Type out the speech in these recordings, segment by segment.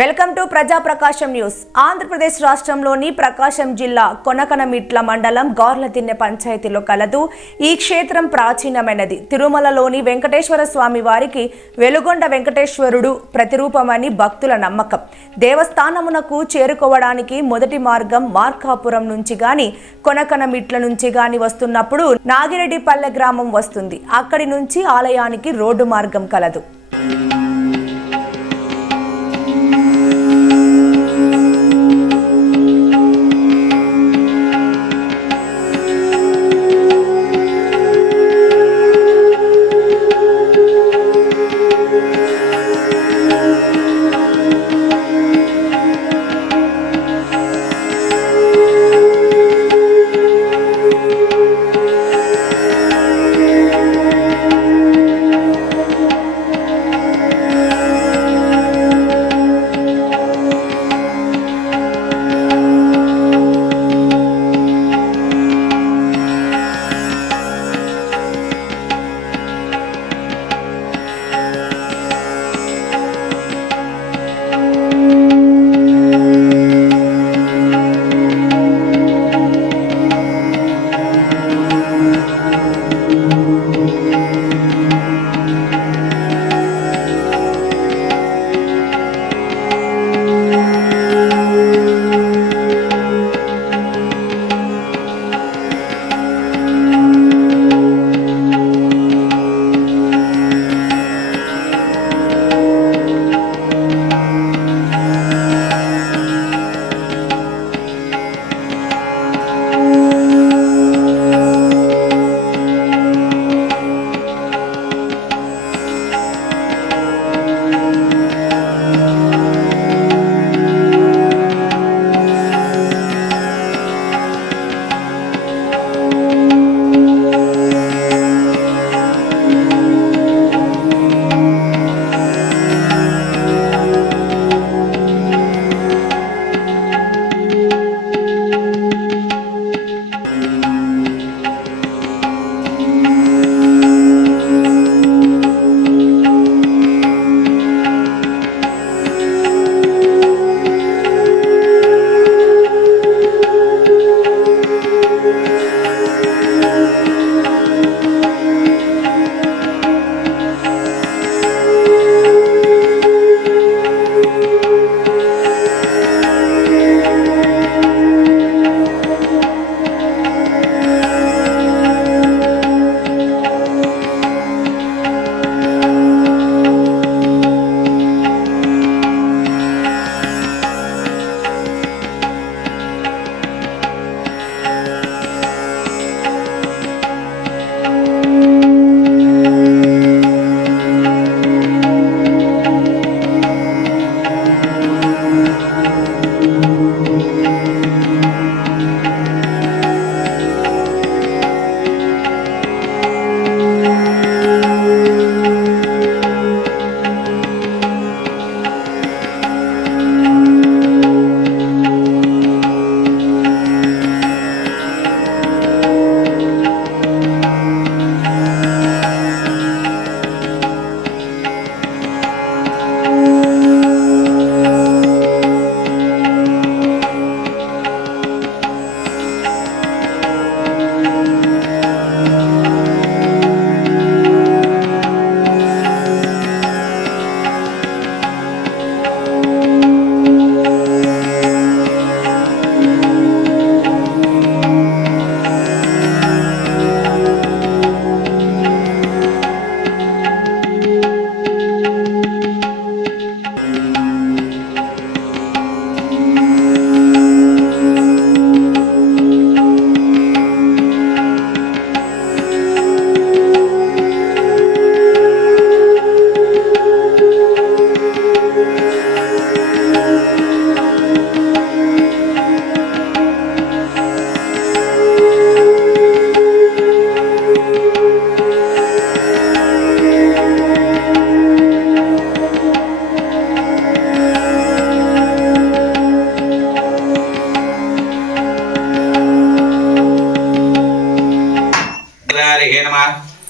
Welcome to ప్రజా ప్రకాశం news. Andhra Pradesh రాష్ట్రంలోని ప్రకాశం జిల్లా కొనకనమిట్ల మండలం గార్లదిన్నె పంచాయతీలో కలదు. ఈ క్షేత్రం ప్రాచీనమైనది. తిరుమలలోని వెంకటేశ్వర స్వామి వారికి వెలుగొండ వెంకటేశ్వరుడు ప్రతిరూపమని భక్తుల నమ్మకం. దేవస్థానమునకు చేరుకోవడానికి మొదటి మార్గం మార్కాపురం నుంచి గాని కొనకనమిట్ల నుంచి గాని వస్తున్నప్పుడు నాగిరెడ్డిపల్లె గ్రామం వస్తుంది. అక్కడి నుంచి ఆలయానికి రోడ్డు మార్గం కలదు.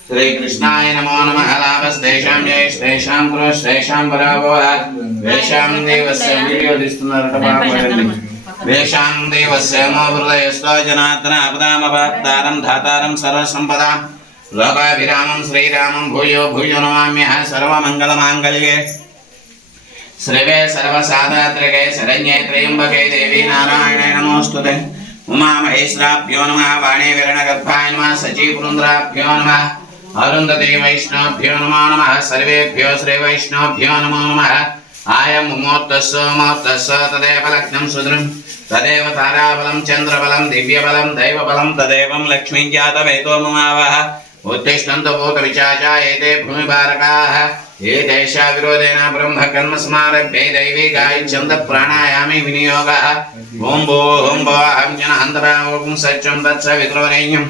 श्रीकृष्णाय नमो नमः लाभस्तेषां जयस्तेषां पुरुषस्तेषां पराभवः वेषां देवस्य वीडियो दिस्तुन्नारట బాగుపడండి వేషాం దేవस्य మోహృదయస్తో జనార్దన అపదామవాప్తారం ధాతారం సర్వసంపదాం లోకాభిరామం శ్రీరామం భూయో భూయో నమామ్యః సర్వమంగళమాంగళ్యే శ్రీవే సర్వసాదాత్రికే శరణ్యే త్రయంబకే దేవి నారాయణే నమోస్తుతే ఉమామహేశ్వరాభ్యో నమః వాణీ విరణగర్భాయ నమః సచీపురుంద్రాభ్యో నమః అరుంధతి వైష్ణవభ్యో నమో నమః సర్వేభ్యో శ్రీ వైష్ణవభ్యో నమో నమః ఆయం మోత్తస్స తదేవ లగ్నం సుదృం తదేవ తారాబలం చంద్రబలం దివ్యబలం దైవబలం తదేవం లక్ష్మీ జాతవేతో మమావహ ఉత్తిష్టంతో భూత విచాచా ఏతే భూమిభారకాః ఏతేషా విరోధేన బ్రహ్మ కర్మ సమారభ్యే దైవికాయుచ్ఛంద ప్రాణాయామి వినియోగः ఓం భూం భువః జనహంతరావోం సత్యం తత్స విద్రోవరేణ్యం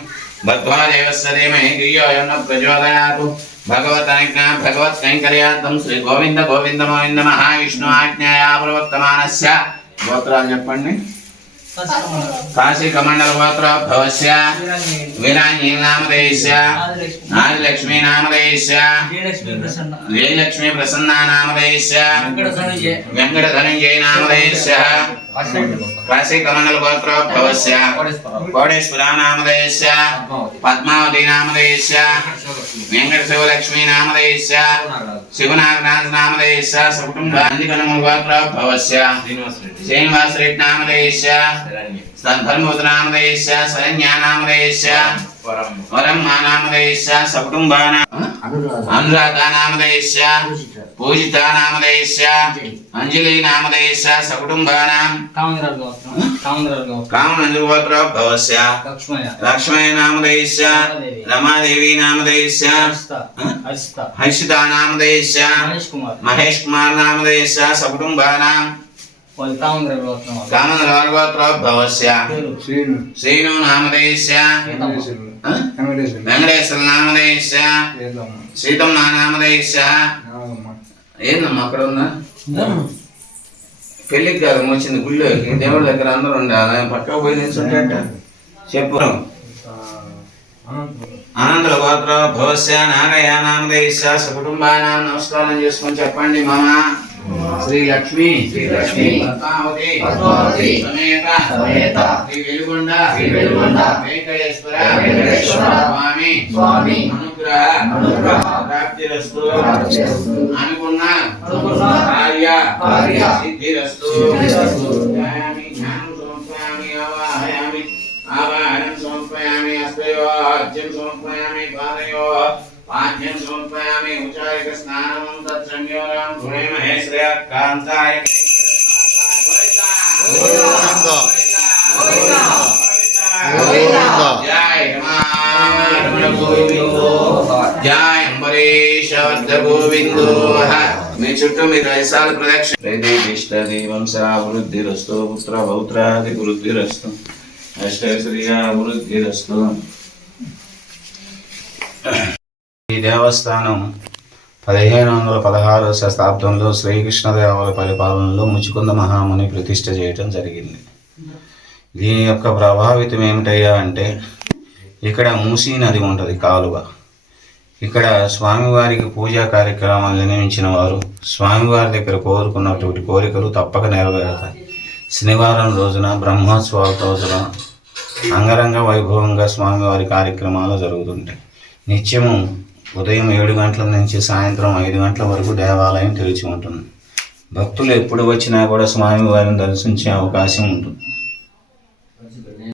బద్ధ్వా దేవస్య ధీమహి ధియో యో న ప్రచోదయాత్ భగవత్ కైంకర్యార్థం శ్రీ గోవింద గోవింద గోవింద మహావిష్ణు ఆజ్ఞాయా ప్రవర్తమానస్య గోత్రాలు చెప్పండి కాశీ కమండల గోత్రోద్భవస్య వీరాంజీ నామధేయస్య ఆదిలక్ష్మీ నామధేయస్య జయలక్ష్మీ ప్రసన్న నామధేయస్య వెంకట ధనంజయ నామధేయస్య కాశీ కమండల గోత్రోద్భవస్య కోటేశ్వర నామధేయస్య పద్మావతి నామధేయస్య వెంకట శివలక్ష్మీ నామధేయస్య శివనాగనాథ నామధేయస్య సకుటుంబాంధికనముల గోత్రోద్భవస్య శ్రీనివాస రెడ్డి నామధేయస్య ధర్మవతి నామధేయస్య శరణ్యా నామధేయస్య వరమ్మ నామధేయస్య సకుటుంబానా అనురాధ నామధేయస్య పూజిత నామధేయస్య అంజలి నామధేయస్య సకుటుంబానాం కామనందగోత్రోద్భవస్య లక్ష్మయ నామధేయస్య రమాదేవి నామధేయస్య హర్షిత నామధేయస్య మహేష్ కుమార్ నామధేయస్య సకుటుంబానాం కామనగోత్రోద్భవస్య శ్రీను నామధేయస్య వెంకటేశ్వర నామధేయస్య సీతమ్మ నామధేయస్య ఏందమ్మా అక్కడ ఉందా పెళ్లికి కాదు వచ్చింది గుళ్ళోకి దేవుడి దగ్గర అందరూ ఉండాలి పక్కకు పోయి నిల్చుంటాట చెప్పు అనంతర గోత్రోద్భవస్య నాగయ్య నామధేయస్య సకుటుంబానాం నమస్కారం చేసుకొని చెప్పండి మామ శ్రీ లక్ష్మి పద్మావతి సమేత శ్రీ వెలుగొండ వెంకటేశ్వర స్వామి అనుగ్రహ ప్రాప్తిరస్తు అనుకున్న కార్య సిద్ధిరస్తు ధ్యాయామి జ్ఞానం సమర్పయామి ఆవాహయామి ఆవాహనం సమర్పయామి హస్తయోర్జం సమర్పయామి పాదయోః పాద్యం సమర్పయామి ఉచారిక స్నానం తత్సంయోగం గుణేమహే శ్రేయకాంతాయ జయ రమణ గోవిందో జయ అంబరీష గోవిందో. మీ చుట్టూ మీరు 5 సార్లు ప్రదక్షిణ వంశాభివృద్ధిరస్తు పుత్ర పౌత్రాదివృద్ధిరస్తు అష్టైశ్వర్యాభివృద్ధిరస్తు. ఈ దేవస్థానం 1516వ శతాబ్దంలో శ్రీకృష్ణదేవరాయల పరిపాలనలో ముచుకుంద మహాముని ప్రతిష్ఠ చేయటం జరిగింది. దీని యొక్క ప్రభావితం ఏమిటయ్యా అంటే ఇక్కడ మూసీ నది ఉంటుంది కాలువ. ఇక్కడ స్వామివారికి పూజా కార్యక్రమాలు నిర్వహించిన వారు స్వామివారి దగ్గర కోరుకున్నటువంటి కోరికలు తప్పక నెరవేరుతాయి. శనివారం రోజున బ్రహ్మోత్సవాల రోజున అంగరంగ వైభవంగా స్వామివారి కార్యక్రమాలు జరుగుతుంటాయి. నిత్యము ఉదయం 7 గంటల నుంచి సాయంత్రం 5 గంటల వరకు దేవాలయం తెరిచి ఉంటుంది. భక్తులు ఎప్పుడు వచ్చినా కూడా స్వామివారిని దర్శించే అవకాశం ఉంటుంది.